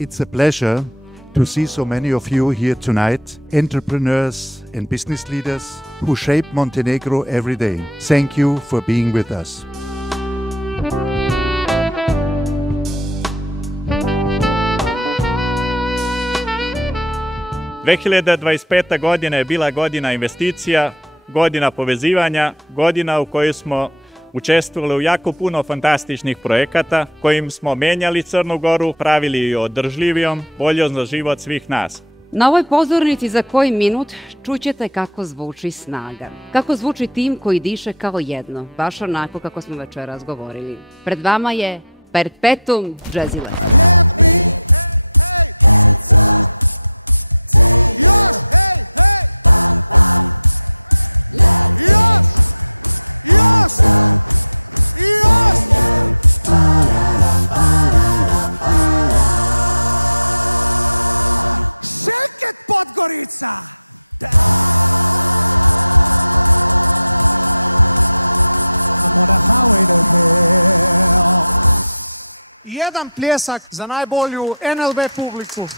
It's a pleasure to see so many of you here tonight, entrepreneurs and business leaders who shape Montenegro every day. Thank you for being with us. 2025. godina je bila godina investicija, godina povezivanja, godina u kojoj smo učestvovali u jako puno fantastičnih projekata kojim smo menjali Crnu Goru, pravili je održljivijom, boljom za život svih nas. Na ovoj pozornici za koji minut čućete kako zvuči snaga. Kako zvuči tim koji diše kao jedno, baš onako kako smo večeras govorili. Pred vama je Perpetuum Jazzile. Šeket Podgorica! I'm on a highway to hell. Jedan pljesak za najbolju NLB publiku.